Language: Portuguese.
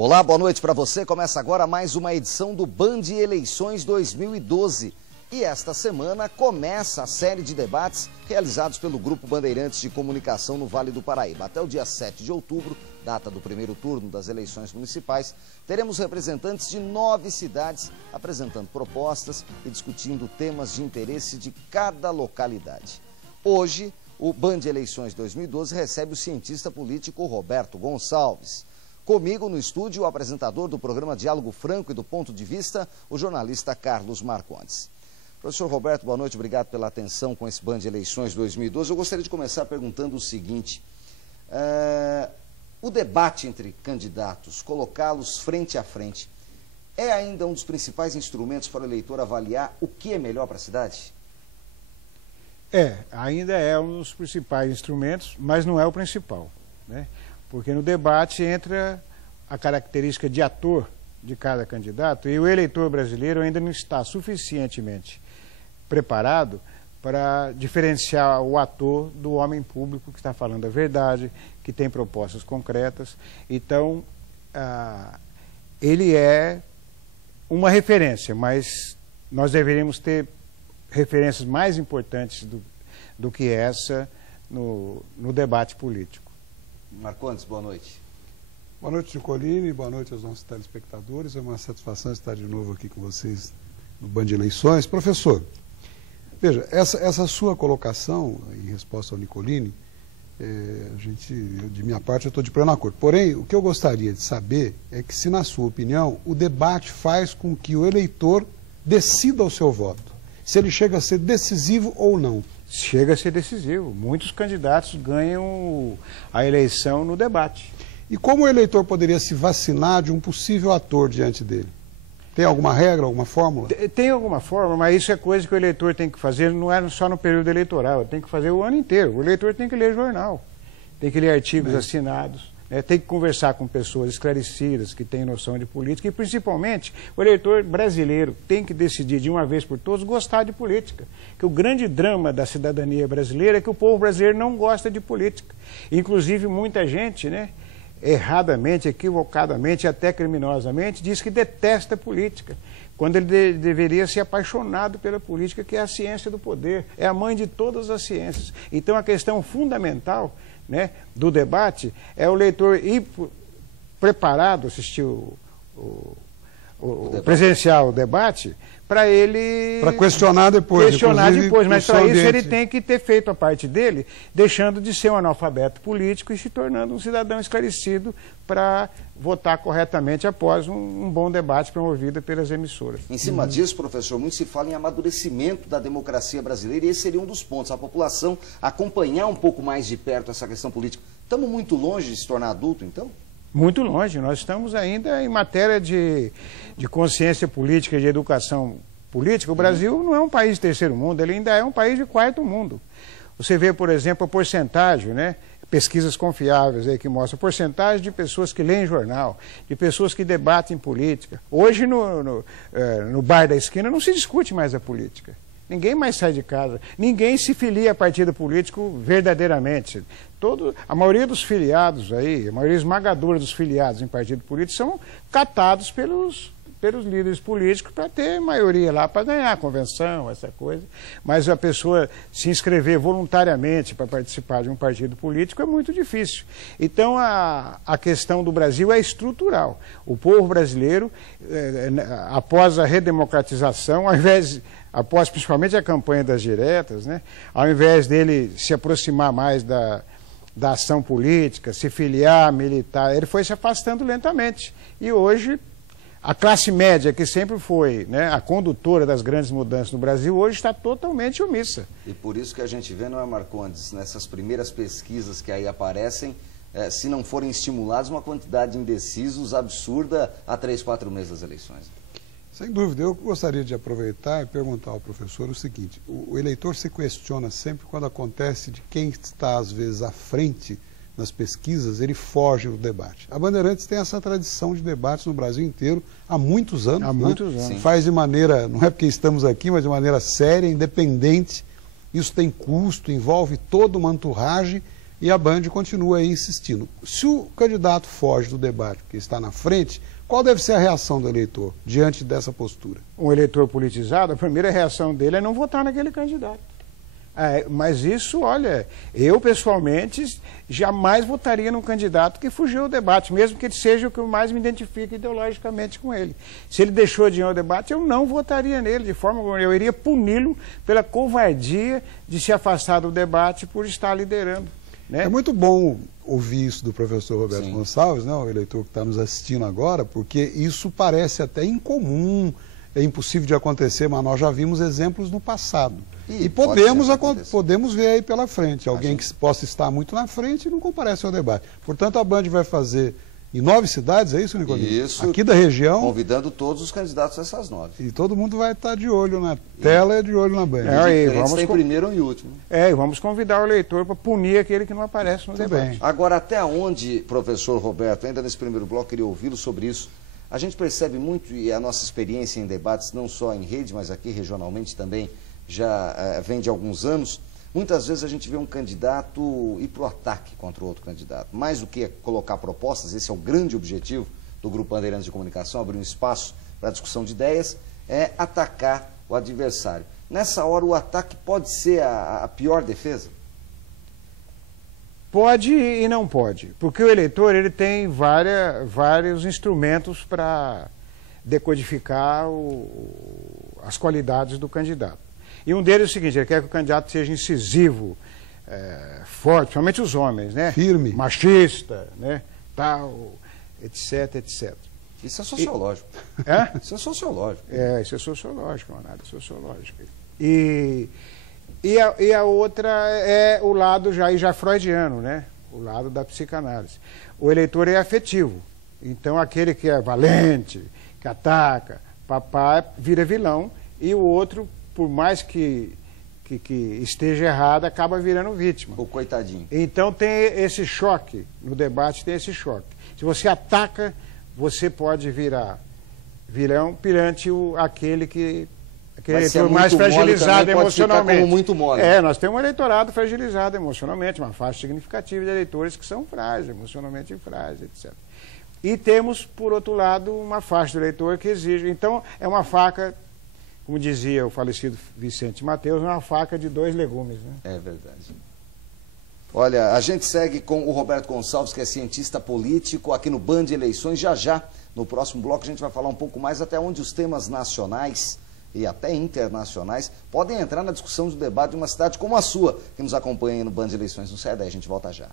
Olá, boa noite para você. Começa agora mais uma edição do Band Eleições 2012. E esta semana começa a série de debates realizados pelo Grupo Bandeirantes de Comunicação no Vale do Paraíba. Até o dia 7 de outubro, data do primeiro turno das eleições municipais, teremos representantes de 9 cidades apresentando propostas e discutindo temas de interesse de cada localidade. Hoje, o Band Eleições 2012 recebe o cientista político Roberto Gonçalves. Comigo no estúdio, o apresentador do programa Diálogo Franco e do Ponto de Vista, o jornalista Carlos Marcondes. Professor Roberto, boa noite, obrigado pela atenção com esse Band Eleições 2012. Eu gostaria de começar perguntando o seguinte, o debate entre candidatos, colocá-los frente a frente, é ainda um dos principais instrumentos para o eleitor avaliar o que é melhor para a cidade? Ainda é um dos principais instrumentos, mas não é o principal, né? Porque no debate entra a característica de ator de cada candidato e o eleitor brasileiro ainda não está suficientemente preparado para diferenciar o ator do homem público que está falando a verdade, que tem propostas concretas. Então, ele é uma referência, mas nós deveríamos ter referências mais importantes do que essa no debate político. Marcondes, boa noite. Boa noite, Nicolini, boa noite aos nossos telespectadores. É uma satisfação estar de novo aqui com vocês no Band Eleições. Professor, veja, essa sua colocação em resposta ao Nicolini, de minha parte, eu estou de pleno acordo. Porém, o que eu gostaria de saber é que, se na sua opinião, o debate faz com que o eleitor decida o seu voto, se ele chega a ser decisivo ou não. Chega a ser decisivo. Muitos candidatos ganham a eleição no debate. E como o eleitor poderia se vacinar de um possível ator diante dele? Tem alguma regra, alguma fórmula? Tem alguma fórmula, mas isso é coisa que o eleitor tem que fazer, não é só no período eleitoral, tem que fazer o ano inteiro. O eleitor tem que ler jornal, tem que ler artigos assinados, tem que conversar com pessoas esclarecidas, que têm noção de política, e principalmente o eleitor brasileiro tem que decidir de uma vez por todas gostar de política. Que o grande drama da cidadania brasileira é que o povo brasileiro não gosta de política. Inclusive muita gente, erradamente, equivocadamente, até criminosamente, diz que detesta política, quando ele deveria ser apaixonado pela política, que é a ciência do poder, é a mãe de todas as ciências. Então a questão fundamental do debate é o eleitor ir preparado, assistir presencial o debate, para ele... Para questionar depois. Mas para isso ele tem que ter feito a parte dele, deixando de ser um analfabeto político e se tornando um cidadão esclarecido para votar corretamente após um bom debate promovido pelas emissoras. Em cima disso, professor, muito se fala em amadurecimento da democracia brasileira e esse seria um dos pontos, a população acompanhar um pouco mais de perto essa questão política. Estamos muito longe de se tornar adulto, então? Muito longe, nós estamos ainda em matéria de consciência política e de educação política. O Brasil não é um país de terceiro mundo, ele ainda é um país de quarto mundo. Você vê, por exemplo, a porcentagem, pesquisas confiáveis aí que mostram a porcentagem de pessoas que leem jornal, de pessoas que debatem política. Hoje no bar da esquina não se discute mais a política. Ninguém mais sai de casa, ninguém se filia a partido político verdadeiramente. A maioria dos filiados aí, a maioria esmagadora dos filiados em partido político são catados pelos líderes políticos para ter maioria lá, para ganhar a convenção, essa coisa. Mas a pessoa se inscrever voluntariamente para participar de um partido político é muito difícil. Então a questão do Brasil é estrutural. O povo brasileiro, após a redemocratização, após principalmente a campanha das diretas, ao invés dele se aproximar mais da ação política, se filiar, militar, ele foi se afastando lentamente. E hoje, a classe média, que sempre foi a condutora das grandes mudanças no Brasil, hoje está totalmente omissa. E por isso que a gente vê, não é, Marcondes, nessas primeiras pesquisas que aí aparecem, se não forem estimulados, uma quantidade de indecisos absurda a 3, 4 meses das eleições. Sem dúvida, eu gostaria de aproveitar e perguntar ao professor o seguinte: o eleitor se questiona sempre quando acontece de quem está, às vezes, à frente nas pesquisas, ele foge do debate. A Bandeirantes tem essa tradição de debates no Brasil inteiro há muitos anos. Há muitos anos. Faz de maneira, não é porque estamos aqui, mas de maneira séria, independente. Isso tem custo, envolve toda uma entourage e a Band continua aí insistindo. Se o candidato foge do debate porque está na frente, qual deve ser a reação do eleitor diante dessa postura? Um eleitor politizado, a primeira reação dele é não votar naquele candidato. Mas isso, olha, eu pessoalmente jamais votaria num candidato que fugiu ao debate, mesmo que ele seja o que eu mais me identifique ideologicamente com ele. Se ele deixou de ir ao debate, eu não votaria nele de forma alguma. Eu iria puni-lo pela covardia de se afastar do debate por estar liderando. Né? É muito bom ouvir isso do professor Roberto Sim. Gonçalves, né, o eleitor que está nos assistindo agora, porque isso parece até incomum, é impossível de acontecer, mas nós já vimos exemplos no passado. E podemos ver aí pela frente, alguém que possa estar muito na frente e não comparece ao debate. Portanto, a Band vai fazer em 9 cidades, é isso, Nicolino? Isso. Aqui da região. Convidando todos os candidatos a essas 9. E todo mundo vai estar de olho na tela e de olho na Band. Tem primeiro e último. E vamos convidar o eleitor para punir aquele que não aparece no debate. Bem. Agora, até onde, professor Roberto, ainda nesse primeiro bloco, queria ouvi-lo sobre isso. A gente percebe muito, e a nossa experiência em debates, não só em rede, mas aqui regionalmente também, já vem de alguns anos. Muitas vezes a gente vê um candidato ir para o ataque contra o outro candidato. Mais do que colocar propostas, esse é o grande objetivo do Grupo Bandeirantes de Comunicação, abrir um espaço para discussão de ideias, é atacar o adversário. Nessa hora, o ataque pode ser a pior defesa? Pode e não pode, porque o eleitor ele tem vários instrumentos para decodificar as qualidades do candidato. E um deles é o seguinte, ele quer que o candidato seja incisivo, forte, principalmente os homens, né? Firme. Machista, né? Tal, etc, etc. Isso é sociológico. Isso é sociológico. Isso é sociológico, não é nada sociológico. E a outra é o lado já freudiano, né? O lado da psicanálise. O eleitor é afetivo. Então, aquele que é valente, que ataca, papai, vira vilão, e o outro, por mais que esteja errado, acaba virando vítima. O coitadinho. Então, tem esse choque, no debate tem esse choque. Se você ataca, você pode virar vilão perante aquele eleitor mais fragilizado emocionalmente. Como muito mole. Nós temos um eleitorado fragilizado emocionalmente, uma faixa significativa de eleitores que são frágeis, emocionalmente frágeis, etc. E temos, por outro lado, uma faixa do eleitor que exige. Então, é uma faca, como dizia o falecido Vicente Mateus, uma faca de 2 legumes. Né? É verdade. Olha, a gente segue com o Roberto Gonçalves, que é cientista político, aqui no Band Eleições. Já, no próximo bloco, a gente vai falar um pouco mais até onde os temas nacionais e até internacionais podem entrar na discussão do debate de uma cidade como a sua, que nos acompanha aí no Band Eleições. Não sai daí, a gente volta já.